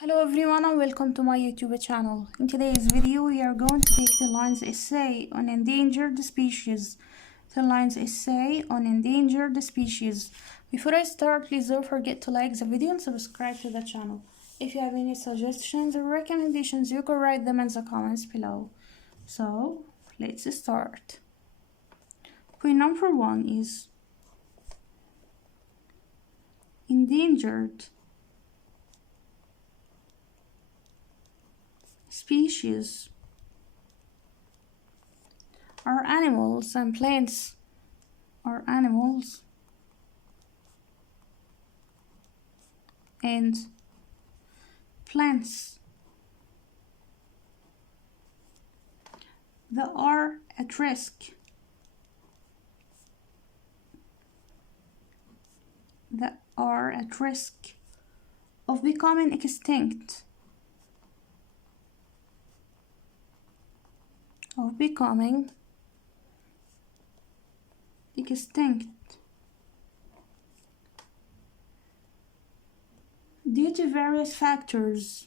Hello everyone and welcome to my YouTube channel. In today's video we are going to take the lines essay on endangered species. The lines essay on endangered species. Before I start, please don't forget to like the video and subscribe to the channel. If you have any suggestions or recommendations, you can write them in the comments below. So let's start. Point number 1 is endangered species are animals and plants are animals and plants that are at risk of becoming extinct due to various factors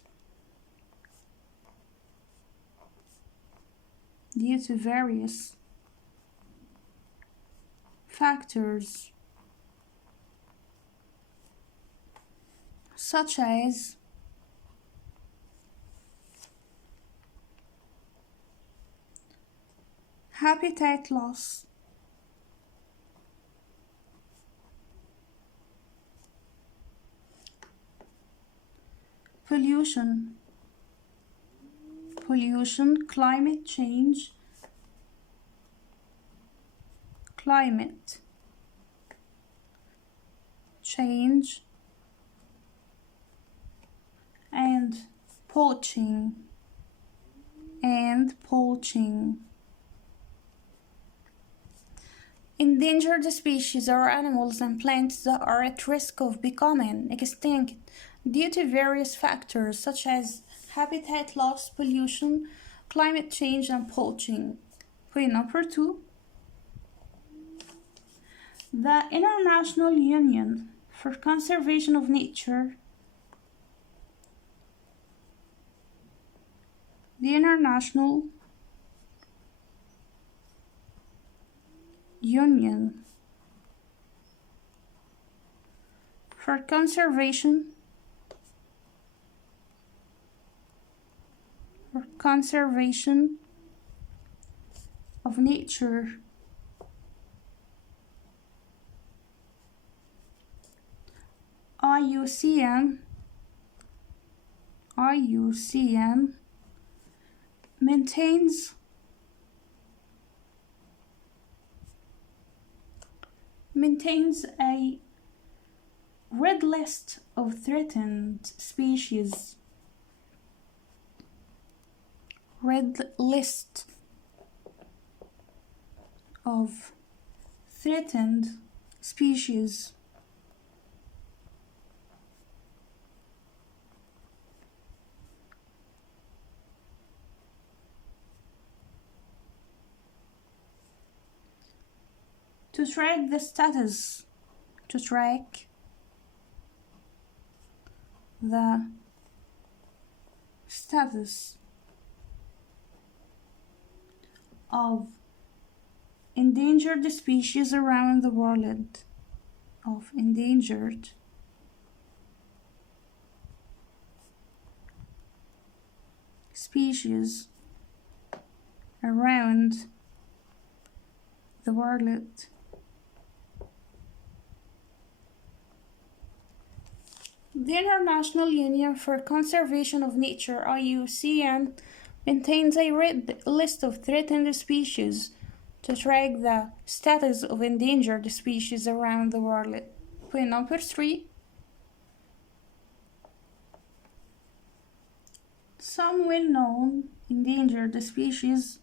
such as habitat loss, pollution, climate change, and poaching. Endangered species are animals and plants that are at risk of becoming extinct due to various factors such as habitat loss, pollution, climate change, and poaching. Point number 2. The International Union for Conservation of Nature for Conservation of Nature IUCN maintains a red list of threatened species. To track the status of endangered species around the world, The International Union for Conservation of Nature IUCN maintains a red list of threatened species to track the status of endangered species around the world. Point number 3. Some well-known endangered species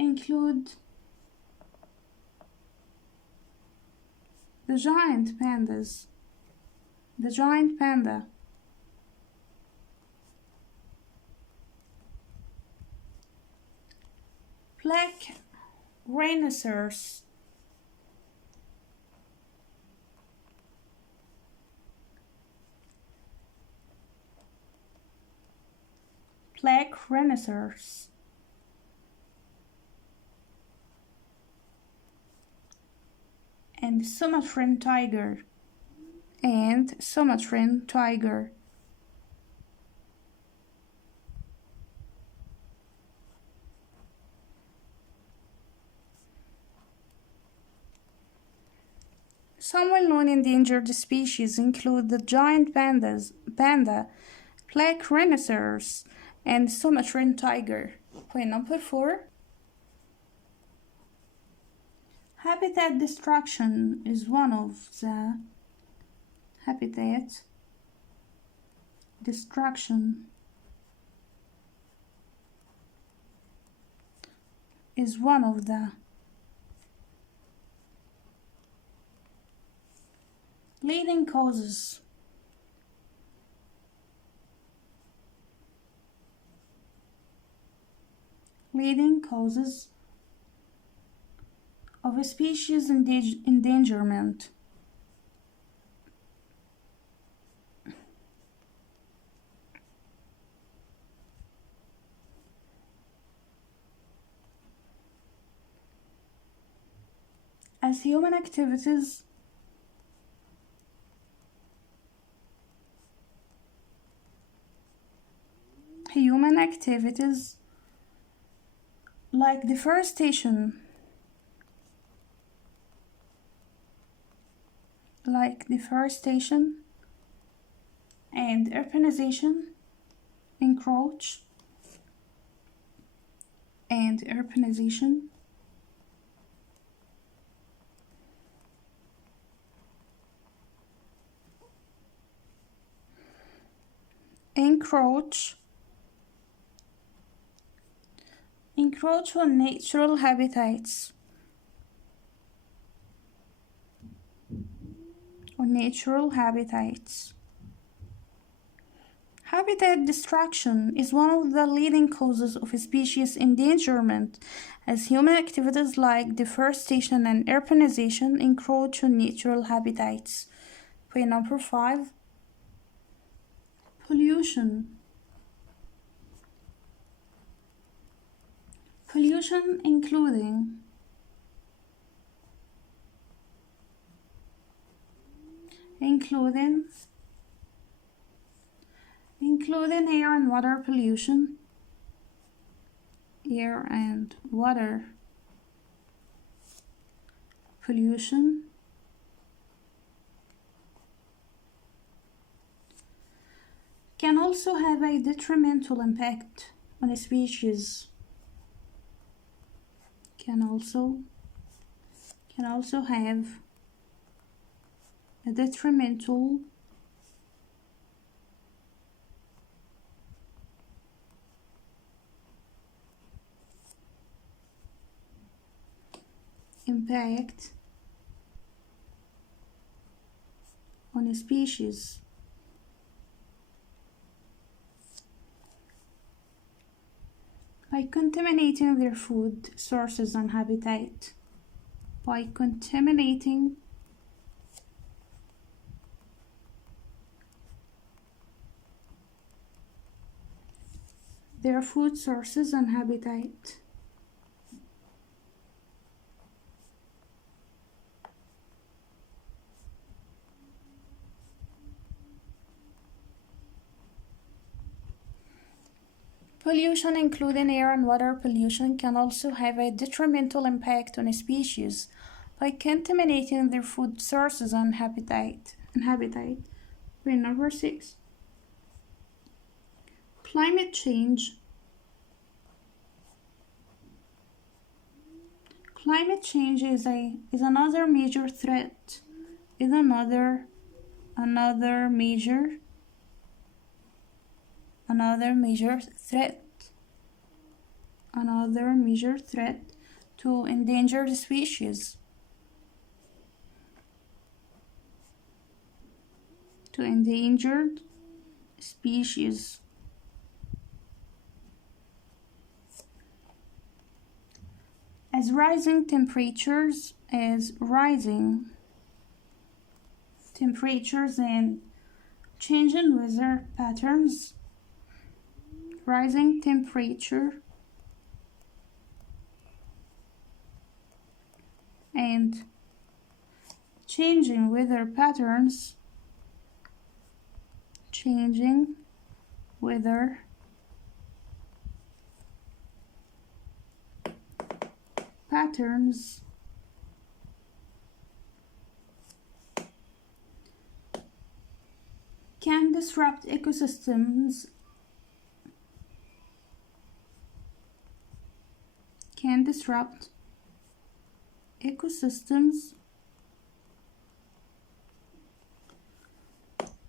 include the giant panda, black rhinoceros, black rhinoceros, and Sumatran tiger, and Sumatran tiger. Some well-known endangered species include the giant panda, black rhinoceros, and Sumatran tiger. Point number 4. Habitat destruction is one of the habitat destruction is one of the leading causes of a species endangerment. As human activities like deforestation and urbanization encroach on natural habitats. Habitat destruction is one of the leading causes of species endangerment, as human activities like deforestation and urbanization encroach on natural habitats. Point number 5. Pollution including air and water pollution, can also have a detrimental impact on a species. Can also have a detrimental impact on a species. By contaminating their food sources and habitat. By contaminating their food sources and habitat. Pollution, including air and water pollution, can also have a detrimental impact on a species by contaminating their food sources and habitat. Point number 6. Climate change. Climate change is another major threat. Another major threat to endangered species. as rising temperatures, and changing weather patterns, rising temperature and changing weather patterns, changing weather patterns can disrupt ecosystems,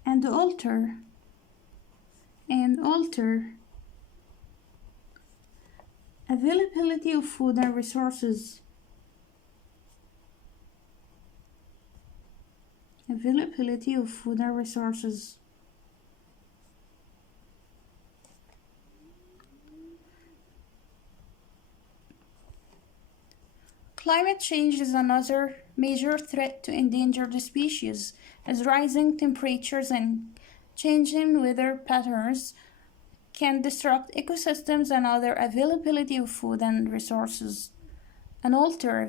and alter availability of food and resources. Climate change is another major threat to endangered species, as rising temperatures and changing weather patterns can disrupt ecosystems and other availability of food and resources, and alter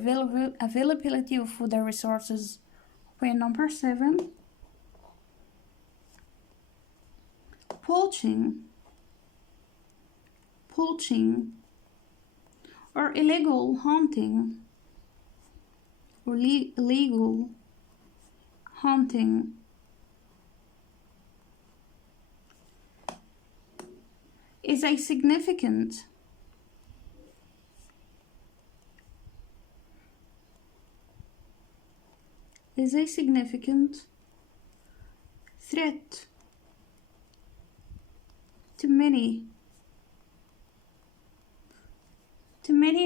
availability of food and resources. Point number 7. Poaching or illegal hunting is a significant threat to many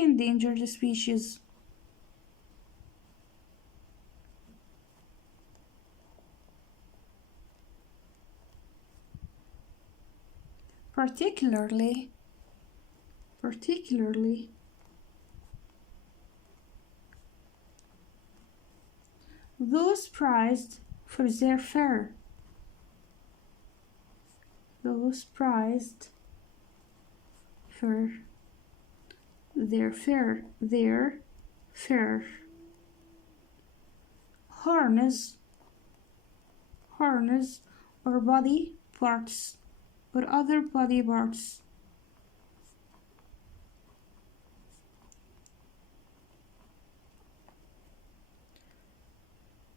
endangered species. Particularly those prized for their fur. Harness or body parts or other body parts.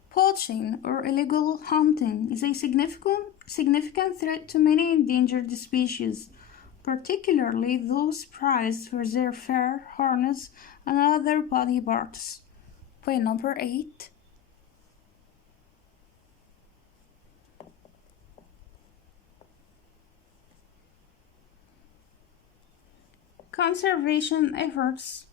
Poaching or illegal hunting is a significant threat to many endangered species, particularly those prized for their fur, harness, and other body parts. Point number 8. Conservation efforts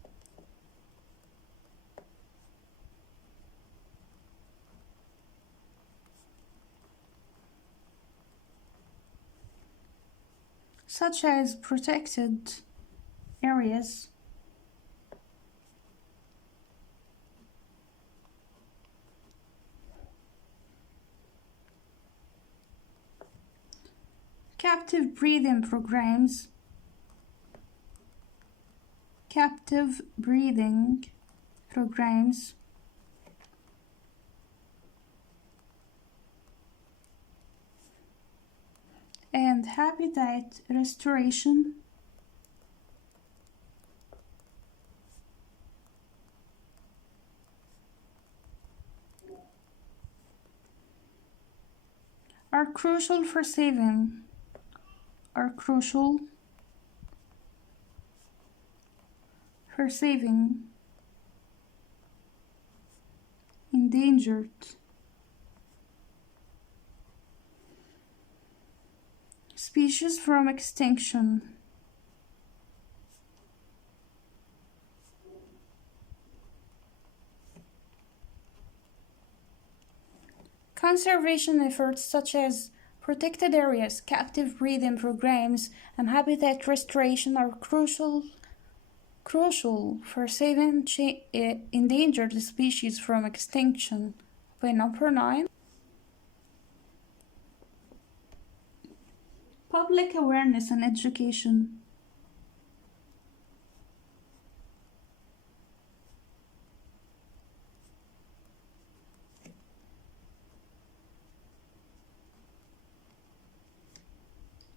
such as protected areas, captive breeding programs, and habitat restoration are crucial for saving endangered species from extinction. Conservation efforts such as protected areas, captive breeding programs, and habitat restoration are crucial crucial for saving endangered species from extinction. Point number 9. Public awareness and education.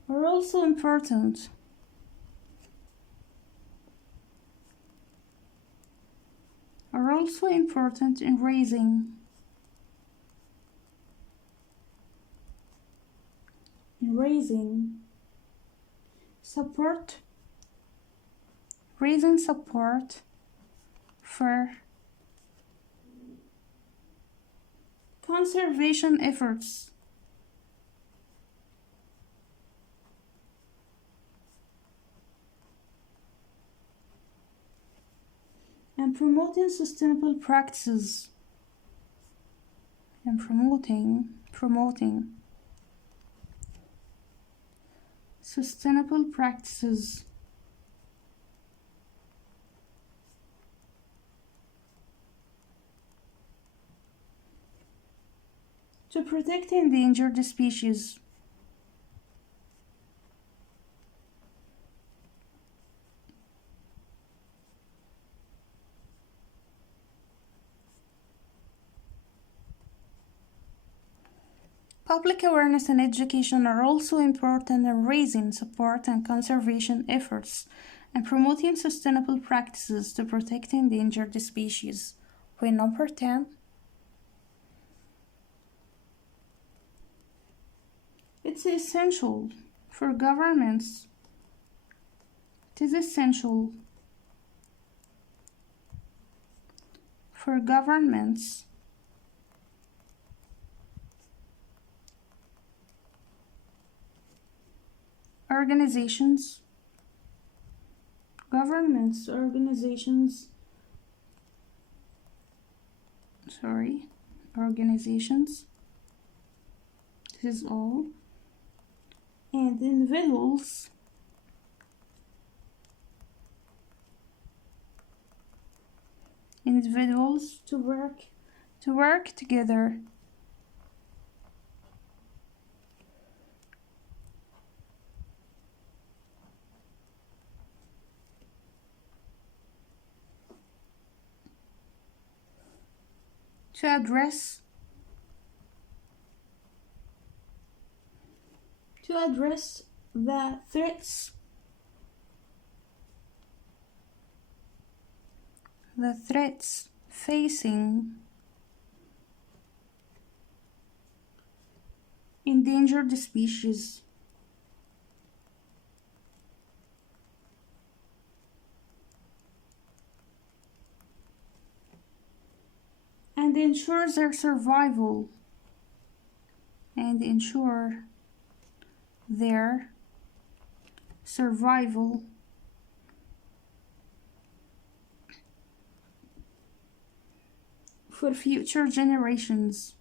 Are also important. Are also important in raising support, raising support for conservation efforts and promoting sustainable practices and promoting sustainable practices to protect endangered species. Public awareness and education are also important in raising support and conservation efforts and promoting sustainable practices to protect endangered species. Point number 10. It's essential for governments. It is essential for governments organizations this is all, and individuals to work together to address the threats facing endangered species. And ensure their survival for future generations.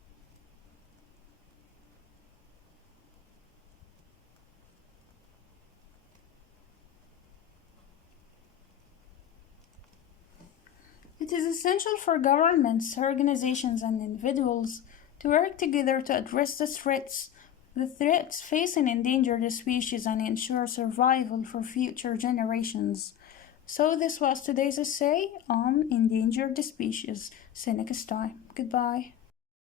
It is essential for governments, organizations, and individuals to work together to address the threats facing endangered species and ensure survival for future generations. So this was today's essay on endangered species. See you next time. Goodbye.